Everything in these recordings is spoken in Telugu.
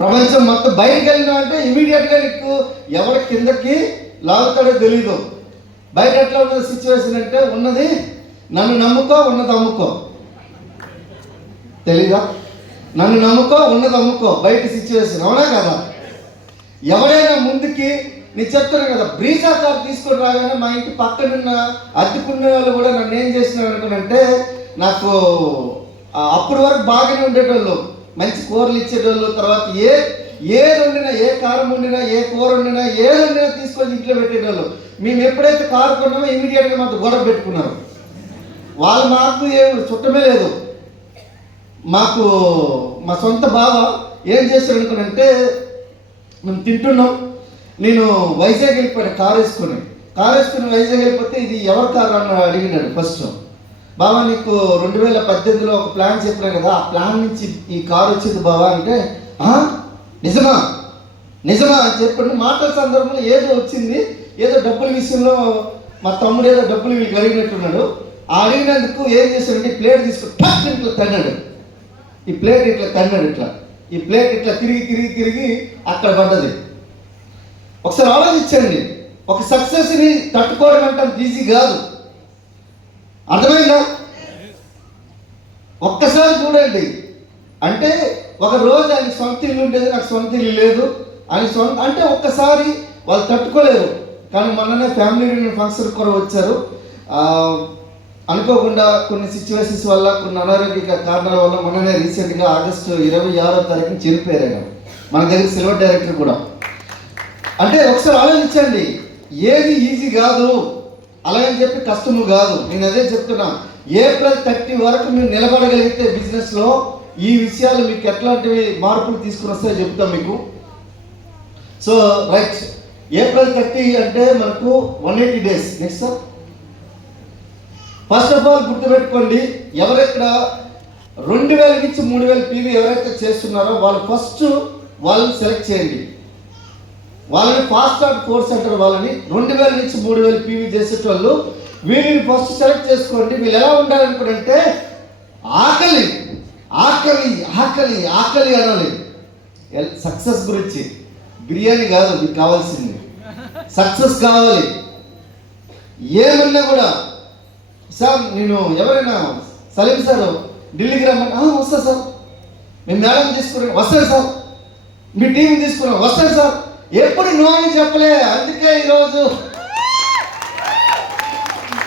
ప్రపంచం మొత్తం బయటకు వెళ్ళినా అంటే ఇమీడియట్గా నీకు ఎవరి కిందకి లాగుతాడో తెలీదు. బయట ఎట్లా ఉన్నది సిచ్యువేషన్ అంటే, ఉన్నది నన్ను నమ్ముకో ఉన్నది అమ్ముకో, తెలీదా? నన్ను నమ్ముకో ఉన్నది అమ్ముకో బయట సిచ్యువేషన్, అవునా కదా? ఎవరైనా ముందుకి నేను చెప్తాను కదా, బ్రీజా కార్ తీసుకొని రాగానే మా ఇంటి పక్కనున్న అద్దెకున్న వాళ్ళు కూడా నన్ను ఏం చేసినారు అనుకున్నంటే, నాకు అప్పటి వరకు బాగానే ఉండేటోళ్ళు, మంచి కూరలు ఇచ్చేటోళ్ళు. తర్వాత ఏది వండినా, ఏ కారం వండినా, ఏ కూర వండినా, ఏది వండినా తీసుకొని ఇంట్లో పెట్టేటోళ్ళు. మేము ఎప్పుడైతే కారు కొన్నామో ఇమీడియట్గా మాకు గొడవ పెట్టుకున్నారు. వాళ్ళు మాకు ఏం చుట్టమే లేదు. మాకు మా సొంత బావ ఏం చేశాడు అనుకున్నంటే, మేము తింటున్నాం, నేను వైజాగ్ వెళ్ళిపోయాను కారు వేసుకుని వైజాగ్ వెళ్ళిపోతే ఇది ఎవరి కారు అని అడిగినాడు. ఫస్ట్, బావా నీకు 2018లో ఒక ప్లాన్ చెప్పినా కదా, ఆ ప్లాన్ నుంచి ఈ కారు వచ్చింది బావా అంటే, నిజమా అని చెప్పండి. మాటల సందర్భంలో ఏదో వచ్చింది, ఏదో డబ్బుల విషయంలో మా తమ్ముడు ఏదో డబ్బులు వీళ్ళకి అడిగినట్టున్నాడు. అడిగినందుకు ఏం చేశాడంటే, ప్లేట్ తీసుకుని ఇట్లా తన్నాడు. ఈ ప్లేట్ ఇట్లా తన్నాడు, ఈ ప్లేట్ ఇట్లా తిరిగి అక్కడ పడ్డది. ఒకసారి ఆలోచించండి, ఒక సక్సెస్ని తట్టుకోవడం అంటే ఈజీ కాదు. అర్థమైందా? ఒక్కసారి చూడండి. అంటే ఒక రోజు ఆయన సొంత ఇల్లు ఉండేది, నాకు సొంత ఇల్లు లేదు. ఆయన సొంత అంటే ఒక్కసారి వాళ్ళు తట్టుకోలేరు. కానీ మొన్ననే ఫ్యామిలీ యూనియన్ ఫంక్షన్ కూడా వచ్చారు. అనుకోకుండా కొన్ని సిచ్యువేషన్స్ వల్ల, కొన్ని అనారోగ్య కారణాల వల్ల మొన్ననే రీసెంట్గా ఆగస్టు 26వ తారీఖున చనిపోయారు ఆయన. మన దగ్గర సిల్వర్ డైరెక్టర్ కూడా. అంటే ఒకసారి ఆలోచించండి, ఏది ఈజీ కాదు, అలాగని చెప్పి కష్టము కాదు. నేను అదే చెప్తున్నా, ఏప్రిల్ 30 వరకు మీరు నిలబడగలిగితే బిజినెస్లో ఈ విషయాలు మీకు ఎట్లాంటివి మార్పులు తీసుకుని వస్తాయో చెప్తాం మీకు. సో రైట్, ఏప్రిల్ 30 అంటే మనకు 180 days. Next sir, first of all గుర్తుపెట్టుకోండి, ఎవరెక్కడ 2000 నుంచి 3000 పీవీ ఎవరైతే చేస్తున్నారో వాళ్ళు ఫస్ట్ వాళ్ళని సెలెక్ట్ చేయండి. వాళ్ళని ఫాస్ట్ స్టార్ట్ కోర్స్ అంటారు. వాళ్ళని 2000 నుంచి 3000 పీవీ చేసేటోళ్ళు వీళ్ళని ఫస్ట్ సెలెక్ట్ చేసుకోండి. వీళ్ళు ఎలా ఉండాలనుకుంటే, ఆకలి ఆకలి ఆకలి ఆకలి అనాలి. సక్సెస్ గురించి బిర్యానీ కాదు మీకు కావాల్సింది, సక్సెస్ కావాలి. ఏమన్నా కూడా, సార్ నేను ఎవరైనా సలీం సార్ ఢిల్లీకి రమ్మని, వస్తా సార్, మేము మేడం తీసుకున్నాం, వస్తాడు సార్, మీ టీం తీసుకున్నాం, వస్తాడు సార్, ఎప్పుడు నో అని చెప్పలే. అందుకే ఈరోజు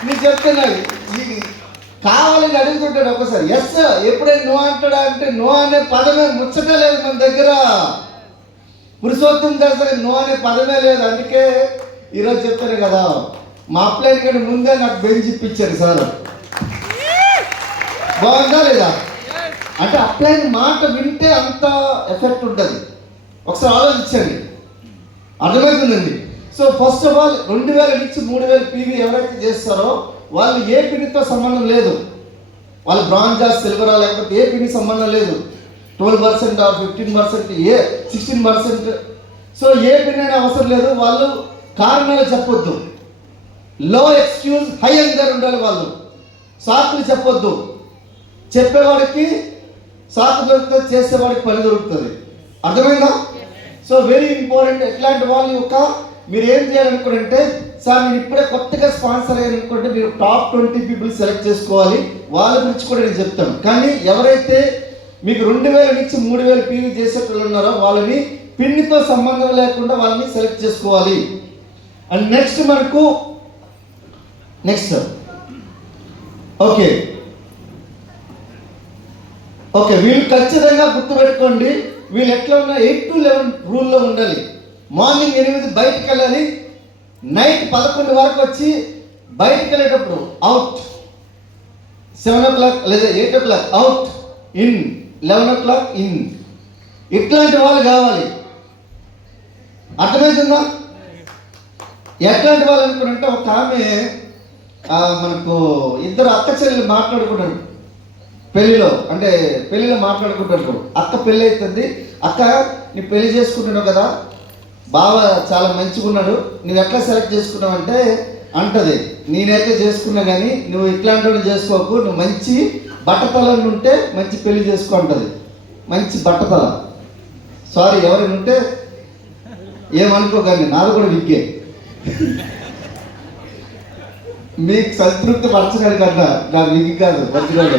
నీకు చెప్తున్నాడు, కావాలని అడుగుతుంటాడు ఒకసారి. ఎస్, ఎప్పుడైనా నో అంటాడా అంటే, నో అనే పదమే ముచ్చట లేదు మన దగ్గర. పురుషోత్తం దగ్గర నో అనే పదమే లేదు. అందుకే ఈరోజు చెప్తాను కదా, మా అప్లైన్ కంటే ముందే నాకు బెంచ్ ఇప్పించారు సార్. బాగుందా లేదా? అంటే అప్లైన్ మాట వింటే అంత ఎఫెక్ట్ ఉంటుంది. ఒకసారి ఆలోచించండి, అర్థమవుతుందండి. సో ఫస్ట్ ఆఫ్ ఆల్ 2000 నుంచి 3000 పీవీ ఎవరైతే చేస్తారో వాళ్ళు ఏ పిన్నితో సంబంధం లేదు. వాళ్ళు బ్రాంజా సిల్వరా లేకపోతే ఏ పిన్ని సంబంధం లేదు. 12% ఆర్ 15%, 16%. సో ఏ పిన్ అయినా అవసరం లేదు. వాళ్ళు కారణాలు చెప్పొద్దు. లో ఎక్స్క్యూజ్ హై అందర్ ఉండాలి. వాళ్ళు సాకులు చెప్పొద్దు. చెప్పేవాడికి సాకు దొరుకుతుంది, చేసేవాడికి పని దొరుకుతుంది. అర్థమైందా? So very important. ఎట్లాంటి వాళ్ళు యొక్క మీరు ఏం చేయాలనుకుంటే, సార్ నేను ఇప్పుడే కొత్తగా స్పాన్సర్ అయ్యారనుకుంటే మీరు టాప్ 20 పీపుల్ సెలెక్ట్ చేసుకోవాలి. వాళ్ళ గురించి కూడా నేను చెప్తాను. కానీ ఎవరైతే మీకు 2000 నుంచి 3000 పీవీ చేసేటోళ్ళు ఉన్నారో వాళ్ళని పిన్నితో సంబంధం లేకుండా వాళ్ళని సెలెక్ట్ చేసుకోవాలి. అండ్ నెక్స్ట్ ఓకే వీళ్ళు ఖచ్చితంగా గుర్తుపెట్టుకోండి. వీళ్ళు ఎట్లా ఉన్నా 8 to 11 రూల్లో ఉండాలి. మార్నింగ్ 8 బయటకు వెళ్ళాలి, నైట్ 11 వరకు వచ్చి బయటకు వెళ్ళేటప్పుడు అవుట్ 7 o'clock లేదా 8 o'clock out, in 11 o'clock in. ఇట్లాంటి వాళ్ళు కావాలి. అర్థమవుతుందా? ఎట్లాంటి వాళ్ళు అనుకుంటే, ఒక ఆమె మనకు ఇద్దరు అక్క చెల్లెలు మాట్లాడుకుంటారు పెళ్ళిలో మాట్లాడుకుంటారు. అక్క పెళ్ళి అవుతుంది, అక్క నీ పెళ్లి చేసుకుంటున్నావు కదా, బావ చాలా మంచిగా ఉన్నాడు, నువ్వు ఎట్లా సెలెక్ట్ చేసుకున్నావు అంటే అంటది, నేనైతే చేసుకున్నా కానీ నువ్వు ఇట్లాంటి వాళ్ళు చేసుకోకు, నువ్వు మంచి బట్టతలను ఉంటే మంచి పెళ్లి చేసుకో అంటది. మంచి బట్టతల. సారీ, ఎవరైనా ఉంటే ఏమనుకోకండి, నాది కూడా విగ్గే. మీకు సంతృప్తి పరచడానికి కన్నా నాకు విగ్గి కాదు, వచ్చినాడు.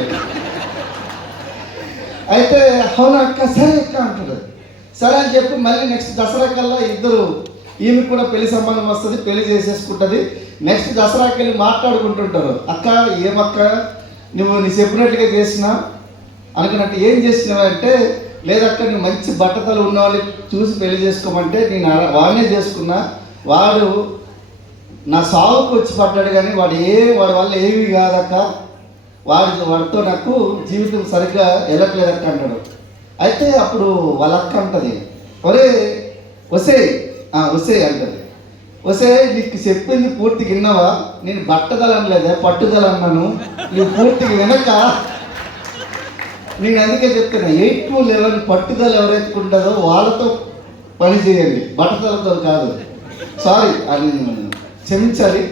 అయితే అవును అక్క, సరే అక్క అంటాడు. సరే అని చెప్పి మళ్ళీ నెక్స్ట్ దసరా కల్లా ఇద్దరు, ఈమె కూడా పెళ్లి సంబంధం వస్తుంది, పెళ్లి చేసేసుకుంటుంది. నెక్స్ట్ దసరాకి వెళ్ళి మాట్లాడుకుంటుంటారు. అక్క ఏమక్క నువ్వు నీ చెప్పినట్టుగా చేసినా అనుకున్నట్టు ఏం చేసినావు అంటే, లేదక్క నువ్వు మంచి బట్టతలు ఉన్న వాళ్ళు చూసి పెళ్లి చేసుకోమంటే నేను వాడినే చేసుకున్నా. వాడు నా సాగుకు వచ్చి పడ్డాడు కానీ వాడి వల్ల ఏమీ కాదక్క, వాడితో నాకు జీవితం సరిగ్గా వెళ్ళట్లేదక్క అంటాడు. అయితే అప్పుడు వాళ్ళ అక్క అంటది, వసే అంటది. వసే నీకు చెప్పింది పూర్తిగా విన్నావా? నేను బట్టదల అనలేదా, పట్టుదల అన్నాను. నువ్వు పూర్తిగా వినక నేను అందుకే చెప్తున్నా, 8 to 11 పట్టుదల ఎవరైతే ఉంటుందో వాళ్ళతో పని చేయండి, బట్టదలతో కాదు. సారీ, అది క్షమించాలి,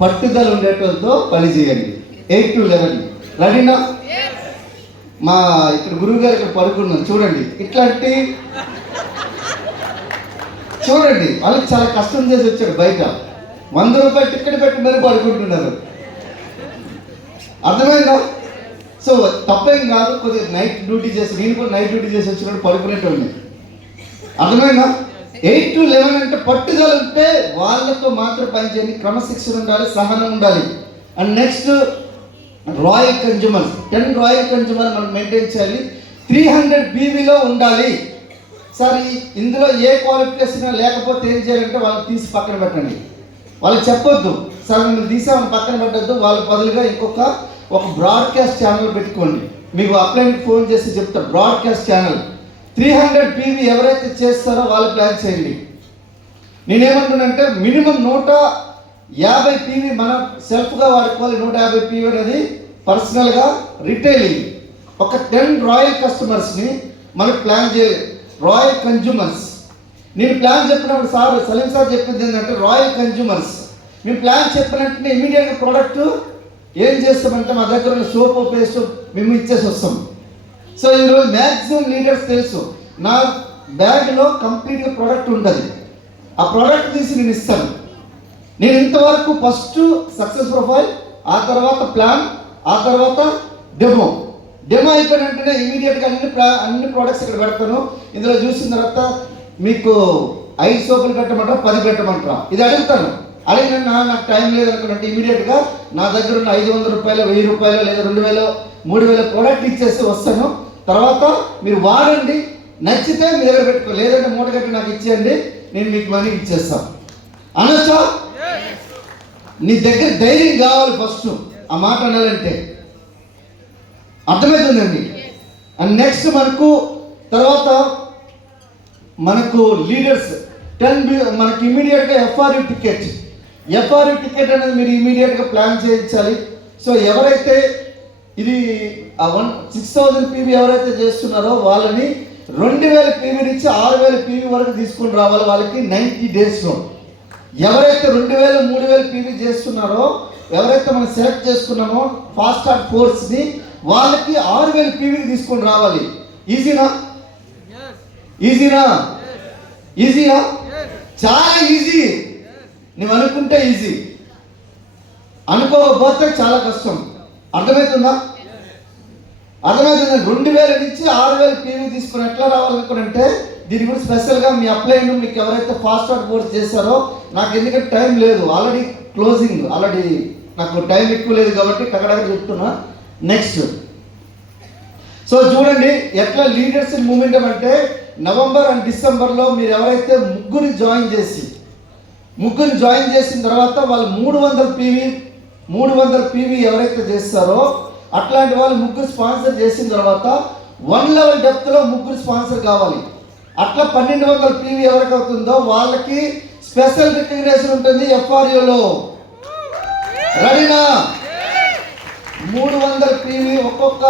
పట్టుదల ఉండేటోళ్ళతో పని చేయండి. 8 to 11 రెడీనా? మా ఇక్కడ గురువు గారు ఇక్కడ పడుకున్నారు చూడండి. ఇట్లాంటి చూడండి, వాళ్ళకి చాలా కష్టం చేసి వచ్చాడు, బయట 100 రూపాయలు టికెట్ పెట్టి మరి పడుకుంటున్నారు. అర్థమైందా? సో తప్పేం కాదు, కొద్దిగా నైట్ డ్యూటీ చేసి, నేను కూడా నైట్ డ్యూటీ చేసి వచ్చినప్పుడు పడుకునేటోడిని. అర్థమైందా? 8 to 11 అంటే పట్టుదల ఉంటే వాళ్ళతో మాత్రం పనిచేయండి, క్రమశిక్షణ ఉండాలి, సహనం ఉండాలి. And next royal consumers, 10 royal consumer మనం మెయింటైన్ చేయాలి. 300 BVలో ఉండాలి. సార్ ఇందులో ఏ క్వాలిఫికేషన్ లేకపోతే ఏం చేయాలంటే వాళ్ళని తీసి పక్కన పెట్టండి. వాళ్ళకి చెప్పొద్దు, సార్ మిమ్మల్ని తీసామని పక్కన పెట్టద్దు, వాళ్ళ బదులుగా ఒక బ్రాడ్కాస్ట్ ఛానల్ పెట్టుకోండి. మీకు అప్లైన్కి ఫోన్ చేసి చెప్తారు, బ్రాడ్కాస్ట్ ఛానల్ 300 BV ఎవరైతే చేస్తారో వాళ్ళు ప్లాన్ చేయండి. నేనేమంటున్నానంటే మినిమం 150 PV మనం సెల్ఫ్గా వాడుకోవాలి. 150 PV అనేది పర్సనల్గా రిటైలింగ్. ఒక 10 రాయల్ కస్టమర్స్ని మనకు ప్లాన్ చేయాలి, రాయల్ కన్జ్యూమర్స్. నేను ప్లాన్ చెప్పినప్పుడు సార్ సలీం సార్ చెప్పింది ఏంటంటే రాయల్ కన్జ్యూమర్స్. మేము ప్లాన్ చెప్పినట్టునే ఇమీడియట్గా ప్రోడక్ట్ ఏం చేస్తామంటే మా దగ్గర ఉన్న సోప్ పేస్ట్ మేము ఇచ్చేసి వస్తాం. సో ఈరోజు మ్యాక్సిమం లీడర్స్ తెలుసు, నా బ్యాగ్లో కంప్లీట్గా ప్రోడక్ట్ ఉంటుంది, ఆ ప్రోడక్ట్ తీసి నేను ఇస్తాను. నేను ఇంతవరకు ఫస్ట్ సక్సెస్ ప్రొఫైల్, ఆ తర్వాత ప్లాన్, ఆ తర్వాత డెమో అయిపోయిన వెంటనే ఇమీడియట్గా అన్ని ప్రోడక్ట్స్ ఇక్కడ పెడతాను. ఇందులో చూసిన తర్వాత మీకు 5 సోపులు పెట్టమంటారా, 10 పెట్టమంటారా, ఇది అడుగుతాను. అడిగిన నాకు టైం లేదు అనుకున్నట్టు ఇమీడియట్గా నా దగ్గర ఉన్న 500 రూపాయలు, 1000 రూపాయలు లేదా 2000, 3000 ప్రోడక్ట్ ఇచ్చేసి వస్తాను. తర్వాత మీరు వాడండి, నచ్చితే మీ దగ్గర పెట్టుకో, లేదంటే మూట కట్టి నాకు ఇచ్చేయండి, నేను మీకు మనీ ఇచ్చేస్తాను అనొచ్చా? నీ దగ్గర ధైర్యం కావాలి ఫస్ట్ ఆ మాట అనాలంటే. అర్థమవుతుందండి? అండ్ నెక్స్ట్ తర్వాత మనకు లీడర్స్ 10 మనకి ఇమీడియట్గా FRU టికెట్ అనేది మీరు ఇమీడియట్గా ప్లాన్ చేయించాలి. సో ఎవరైతే ఇది 6000 PV ఎవరైతే చేస్తున్నారో వాళ్ళని 2000 PV నుంచి 6000 PV వరకు తీసుకొని రావాలి. వాళ్ళకి 90 డేస్లో ఎవరైతే 2000, 3000 PV చేస్తున్నారో, ఎవరైతే మనం సెలెక్ట్ చేసుకున్నామో ఫాస్ట్ హార్ట్ ఫోర్స్ని, వాళ్ళకి 6000 PV తీసుకొని రావాలి. ఈజీనా? చాలా ఈజీ. నువ్వు అనుకుంటే ఈజీ, అనుకోకపోతే చాలా కష్టం. అర్థమవుతుందా? 2000 నుంచి 6000 PV తీసుకుని ఎట్లా రావాలనుకుంటే, దీని గురించి స్పెషల్గా మీ అప్లైన్ మీకు ఎవరైతే ఫాస్ట్ హార్ట్ కోర్స్ చేస్తారో, నాకు ఎందుకంటే టైం లేదు, ఆల్రెడీ క్లోజింగ్, నాకు టైం ఎక్కువ లేదు కాబట్టి టకటక చెప్తున్నా. నెక్స్ట్ సో చూడండి ఎట్లా లీడర్స్ మూమెంట్ అంటే, నవంబర్ అండ్ డిసెంబర్లో మీరు ఎవరైతే ముగ్గురిని జాయిన్ చేసిన తర్వాత వాళ్ళు 300 PV ఎవరైతే చేస్తారో అట్లాంటి వాళ్ళు ముగ్గురు స్పాన్సర్ చేసిన తర్వాత 1 లెవెల్ డెప్త్లో ముగ్గురు స్పాన్సర్ కావాలి. అట్లా 1200 PV ఎవరికి అవుతుందో వాళ్ళకి స్పెషల్ రికగ్నేషన్ ఉంటుంది FRUలో. రెడీనా? 300 PV ఒక్కొక్క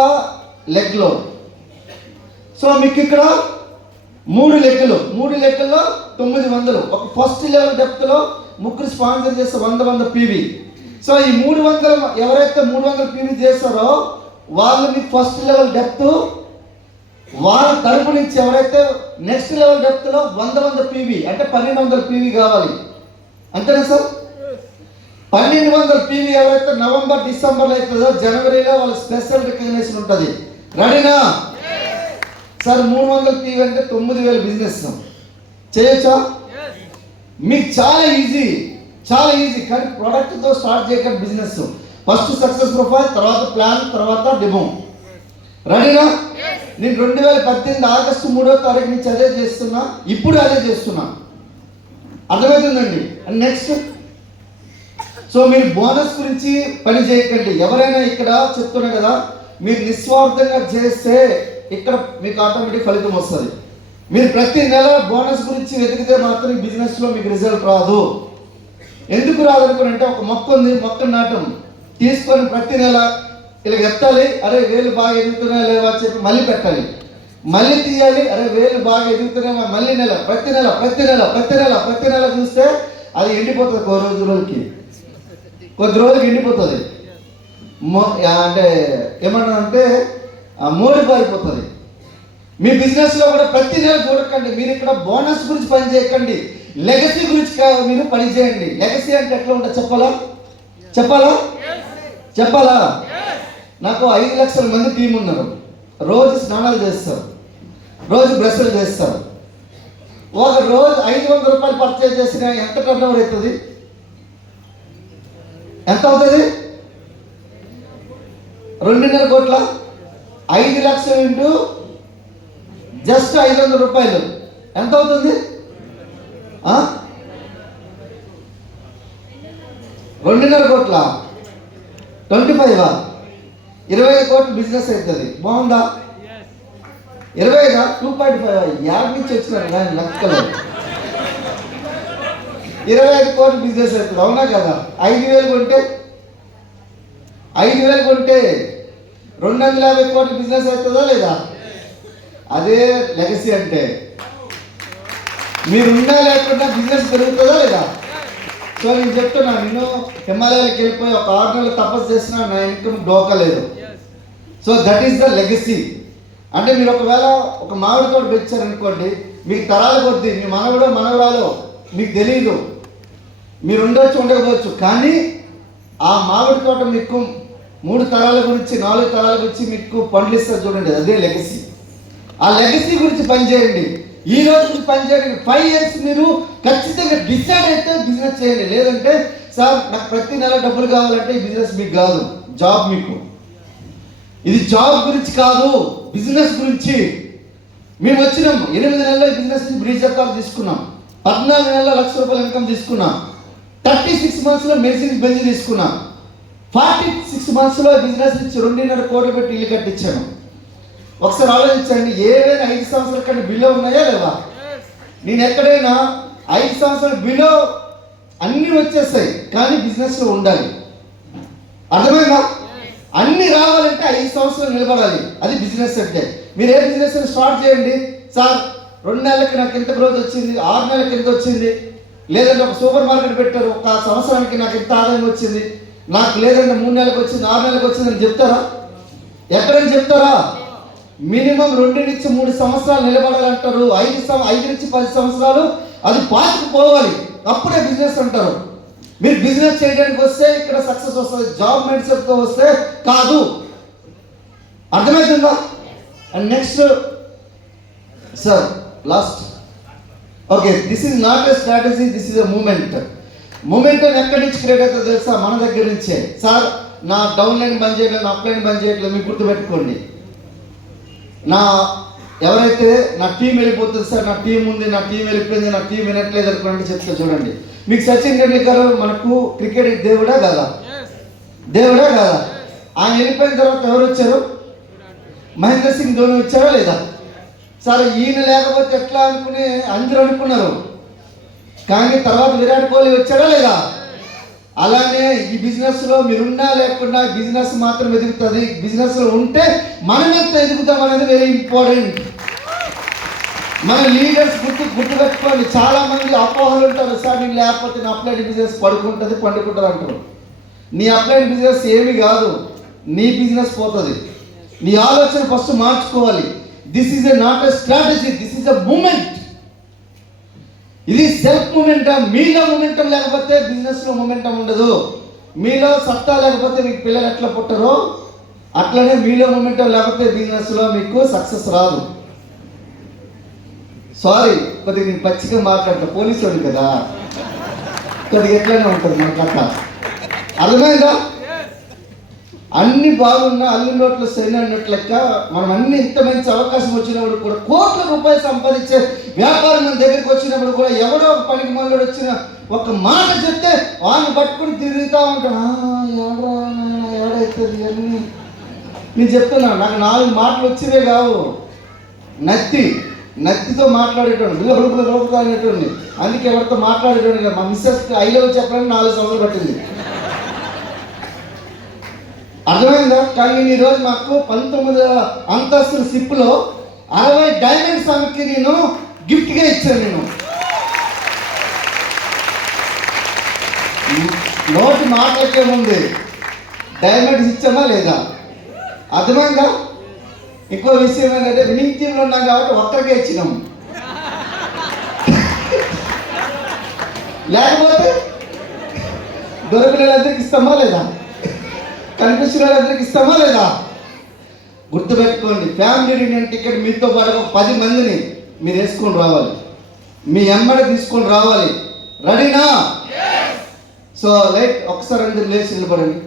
లెగ్లో. సో మీకు ఇక్కడ 3 లెక్కల్లో 900. ఒక ఫస్ట్ లెవెల్ డెప్త్లో ముగ్గురు స్పాన్సర్ చేస్తే 100 PV. సో ఈ 300 ఎవరైతే 300 PV చేస్తారో వాళ్ళు మీకు ఫస్ట్ లెవెల్ డెప్త్ వాళ్ళ తరపు నుంచి ఎవరైతే నెక్స్ట్ లెవెల్ డెప్త్లో 100 పీవీ అంటే 1200 పీవీ కావాలి, అంతేనా సార్? 1200 పీవీ ఎవరైతే నవంబర్ డిసెంబర్లో అవుతుందో జనవరిలో వాళ్ళ స్పెషల్ రికగ్నేషన్ ఉంటుంది. రెడీనా సార్? 300 పీవీ అంటే 9000 బిజినెస్ చేయొచ్చా? మీకు చాలా ఈజీ, చాలా ఈజీ. కానీ ప్రోడక్ట్తో స్టార్ట్ చేయకండి బిజినెస్. ఫస్ట్ సక్సెస్ ప్రొఫైల్, తర్వాత ప్లాన్, తర్వాత డెమో. రెడీనా? నేను 2018 ఆగస్టు 3వ తారీఖు నుంచి అదే చేస్తున్నా, ఇప్పుడు అదే చేస్తున్నా. అర్థమవుతుందండి? అండ్ నెక్స్ట్, సో మీరు బోనస్ గురించి పని చేయకండి. ఎవరైనా ఇక్కడ చెప్తున్నా కదా, మీరు నిస్వార్థంగా చేస్తే ఇక్కడ మీకు ఆటోమేటిక్ ఫలితం వస్తుంది. మీరు ప్రతి నెల బోనస్ గురించి వెతికితే మాత్రం ఈ బిజినెస్లో మీకు రిజల్ట్ రాదు. ఎందుకు రాదనుకోనంటే, ఒక మొక్క ఉంది, మొక్క నాటం తీసుకొని ప్రతి నెల ఇలా ఎత్తాలి, అరే వేలు బాగా ఎదుగుతున్నాయా లేవా చెప్పి మళ్ళీ పెట్టాలి, మళ్ళీ తీయాలి, అరే వేలు బాగా ఎదుగుతున్నాయా మళ్ళీ నెల, ప్రతి నెల ప్రతి నెల ప్రతి నెల ప్రతి నెల చూస్తే అది ఎండిపోతుంది. కొద్ది రోజులకి ఎండిపోతుంది. అంటే ఏమన్నానంటే మోడి పారిపోతుంది. మీ బిజినెస్లో కూడా ప్రతి నెల చూడకండి. మీరు ఇక్కడ బోనస్ గురించి పని చేయకండి, లెగసీ గురించి మీరు పని చేయండి. లెగసీ అంటే ఎట్లా ఉంటుంది చెప్పాలా? చెప్పాలా? నాకు 5 లక్షల మంది టీం ఉన్నారు. రోజు స్నానాలు చేస్తారు, రోజు బ్రష్లు చేస్తారు. ఒక రోజు 500 రూపాయలు పర్చేజ్ చేసిన ఎంత టర్న్ ఓవర్ అవుతుంది? ఎంత అవుతుంది? 2.5 కోట్ల. 5 లక్షలు ఇంటూ జస్ట్ 500 రూపాయలు ఎంత అవుతుంది? 2.5 కోట్ల. 25 20 కోట్ల బిజినెస్ అవుతుంది. బాగుందా? 20 2.5 యాడ్ నుంచి వచ్చినారు కానీ లెక్కలేదు. 25 కోట్ల బిజినెస్ అవుతుంది. అవునా కదా? 5,000 కొంటే 250 కోట్ల బిజినెస్ అవుతుందా లేదా? అదే లెగసీ అంటే. మీరున్నా లేకుండా బిజినెస్ పెరుగుతుందా లేదా? సో నేను చెప్తున్నా, నేను హిమాలయాలకు వెళ్ళిపోయి ఒక 6 నెలలు తపస్సు చేసినా నా ఇన్కమ్ డోకలేదు. So that is the legacy. అంటే మీరు ఒకవేళ ఒక మామిడి తోట పెంచారనుకోండి, మీకు తరాల కొద్దీ మీ మనవరాలు మీకు తెలియదు, మీరు ఉండకపోవచ్చు, కానీ ఆ మామిడి తోట మీకు 3 తరాల గురించి 4 తరాల గురించి మీకు పండ్లు ఇస్తారు చూడండి, అదే లెగసీ. ఆ లెగసీ గురించి పనిచేయండి. ఈ రోజు పని చేయండి. 5 ఇయర్స్ మీరు ఖచ్చితంగా డిసైడ్ అయితే బిజినెస్ చేయండి. లేదంటే సార్ నాకు ప్రతి నెల డబ్బులు కావాలంటే ఈ బిజినెస్ మీకు కాదు, జాబ్ మీకు. ఇది జాబ్ గురించి కాదు, బిజినెస్ గురించి. మేము వచ్చినాం 8 నెలల్లో ఈ బిజినెస్ నుంచి బ్రీజ్ అకౌంట్ తీసుకున్నాం, 14 నెలల్లో ₹1,00,000 ఇన్కమ్ తీసుకున్నాం, 36 మంత్స్లో మెడిసిన్స్ బెంచ్ తీసుకున్నాం, 46 మంత్స్లో బిజినెస్ నుంచి 2.5 కోట్లు పెట్టి ఇల్లు కట్టించాను. ఒకసారి ఆలోచించండి, ఏవైనా 5 సంవత్సరాల కన్నా బిలో ఉన్నాయా లేదా? నేను ఎక్కడైనా 5 సంవత్సరాల బిలో అన్నీ వచ్చేస్తాయి, కానీ బిజినెస్లో ఉండాలి. అర్థమైందా? అన్నీ రావాలంటే 5 సంవత్సరాలు నిలబడాలి. అది బిజినెస్ అంటే. మీరు ఏ బిజినెస్ స్టార్ట్ చేయండి. సార్ 2 నెలలకి నాకు ఎంత గ్రోత్ వచ్చింది, 6 నెలలకి ఎంత వచ్చింది, లేదంటే ఒక సూపర్ మార్కెట్ పెట్టారు, ఒక సంవత్సరానికి నాకు ఎంత ఆదాయం వచ్చింది, నాకు లేదంటే 3 నెలలకు వచ్చింది, 6 నెలలకు వచ్చింది అని చెప్తారా? ఎక్కడని చెప్తారా? మినిమం 2 నుంచి 3 సంవత్సరాలు నిలబడాలంటారు. 5 నుంచి 10 సంవత్సరాలు అది పాతుకుపోవాలి, అప్పుడే బిజినెస్ అంటారు. మీరు బిజినెస్ చేయడానికి వస్తే ఇక్కడ సక్సెస్ వస్తుంది, జాబ్ మైండ్ సెట్తో వస్తే కాదు. అర్థమవుతుందా? And next sir last, okay, this is not a strategy, this is a moment. Moment ఎక్కడి నుంచి క్రియేట్ అవుతుందో తెలుసా? మన దగ్గర నుంచే. సార్ నా డౌన్లైన్ బంద్ చేయట్లేదు, నా అప్లైన్ బంద్ చేయట్లేదు, మీకు గుర్తుపెట్టుకోండి. ఎవరైతే నా టీం వెళ్ళిపోతుంది సార్, నా టీం ఉంది, నా టీం వెళ్ళిపోయింది, నా టీం వినట్లేదు అనుకోండి, చెప్తా చూడండి. మీకు సచిన్ టెండూల్కర్ మనకు క్రికెట్ దేవుడా కాదా? దేవుడా కాదా? ఆయన వెళ్ళిపోయిన తర్వాత ఎవరు వచ్చారు? మహేంద్ర సింగ్ ధోని వచ్చారా లేదా? సార్ ఈయన లేకపోతే ఎట్లా అనుకుని అందరూ అనుకున్నారు, కానీ తర్వాత విరాట్ కోహ్లీ వచ్చారా లేదా? అలానే ఈ బిజినెస్లో మీరున్నా లేకుండా బిజినెస్ మాత్రం ఎదుగుతుంది. బిజినెస్లో ఉంటే మనం ఎంత ఎదుగుతాం అనేది వెరీ ఇంపార్టెంట్. మన లీడర్స్ గుర్తుపెట్టుకోండి. చాలా మంది అపోహలు ఉంటారు, సార్ నేను లేకపోతే నా అప్లైడ్ బిజినెస్ పండుకుంటుంది అంటారు. నీ అప్లైడ్ బిజినెస్ ఏమి కాదు, నీ బిజినెస్ పోతుంది. నీ ఆలోచన ఫస్ట్ మార్చుకోవాలి. This is not a strategy, this is a moment. ఇది సెల్ఫ్ మూమెంటం. మీలో మూమెంటం లేకపోతే బిజినెస్లో మూమెంటం ఉండదు. మీలో సత్తా లేకపోతే మీకు పిల్లలు ఎట్లా పుట్టరో అట్లనే మీలో మూమెంటం లేకపోతే బిజినెస్లో మీకు సక్సెస్ రాదు. సారీ, కొద్దిగా నేను పచ్చిగా మాట్లాడతా, పోలీసు వాడు కదా, కొద్దిగా ఎట్లనే ఉంటుంది మన కథ. అర్థమైందా? అన్ని బాగున్నా అల్లి నోట్లు సైన్ అన్నట్టు లెక్క మనం అన్ని ఇంత మంచి అవకాశం వచ్చినప్పుడు కూడా కోట్ల రూపాయలు సంపాదించే వ్యాపారం మన దగ్గరికి వచ్చినప్పుడు కూడా ఎవడో ఒక పనికి మనలో వచ్చిన ఒక మాట చెప్తే వాడిని పట్టుకుని తిరుగుతూ ఉంటాను. ఏడవుతుంది అన్నీ నేను చెప్తున్నా. నాకు 4 మాటలు వచ్చివే కావు, నత్తితో మాట్లాడేటోడు, బిల్లబులు అనేటోడిని. అందుకే ఎవరితో మాట్లాడేటోడు. మా మిస్సెస్కి ఐ లవ్ చెప్పడానికి 4 సంవత్సరాలు పట్టింది. అర్థమైందా? కానీ ఈరోజు మాకు 19వ అంతస్తుల షిప్లో 60 డైమండ్స్ ఆమెకి నేను గిఫ్ట్గా ఇచ్చాను. నేను నోటి మాటలకేముంది, డైమండ్స్ ఇచ్చామా లేదా? అర్థమైందా? ఇంకో విషయం ఏంటంటే వినింగ్ టీంలో ఉన్నాం కాబట్టి ఒక్కరికే ఇచ్చినాము, లేకపోతే దొరికిన వాళ్ళందరికి ఇస్తామా లేదా? కనిపించిన వాళ్ళందరికి ఇస్తామా లేదా? గుర్తుపెట్టుకోండి, ఫ్యామిలీ రియూనియన్ టికెట్ మీతో పాటు 10 మందిని మీరు వేసుకొని రావాలి, మీ ఎమ్మడి తీసుకొని రావాలి. రెడీనా? సో లైట్ ఒకసారి అందరు లేచి నిలబడండి.